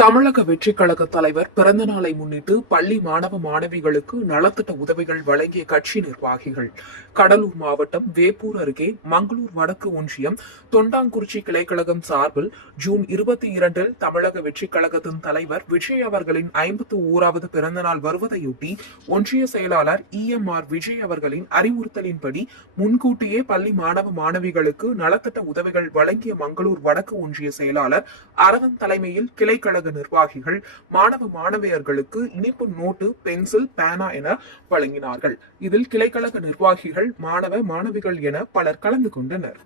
தமிழக வெற்றிக் கழக தலைவர் பிறந்த நாளை முன்னிட்டு பள்ளி மாணவ மாணவிகளுக்கு நலத்திட்ட உதவிகள் வழங்கிய கட்சி நிர்வாகிகள். கடலூர் மாவட்டம் வேப்பூர் அருகே மங்களூர் வடக்கு ஒன்றியம் தொண்டாங்குறிச்சி கிளைக்கழகம் சார்பில் ஜூன் 22 தமிழக வெற்றிக் கழகத்தின் தலைவர் விஜய் அவர்களின் 51வது பிறந்தநாள் வருவதையொட்டி ஒன்றிய செயலாளர் EMR விஜய் அவர்களின் அறிவுறுத்தலின்படி முன்கூட்டியே பள்ளி மாணவ மாணவிகளுக்கு நலத்திட்ட உதவிகள் வழங்கிய மங்களூர் வடக்கு ஒன்றிய செயலாளர் அரவன் தலைமையில் கிளைக்கழக நிர்வாகிகள் மாணவ மாணவியர்களுக்கு இனிப்பு நோட்டு, பென்சில், பேனா என வழங்கினார்கள். இதில் கிளைக்கழக நிர்வாகிகள், மாணவ மாணவிகள் என பலர் கலந்து கொண்டனர்.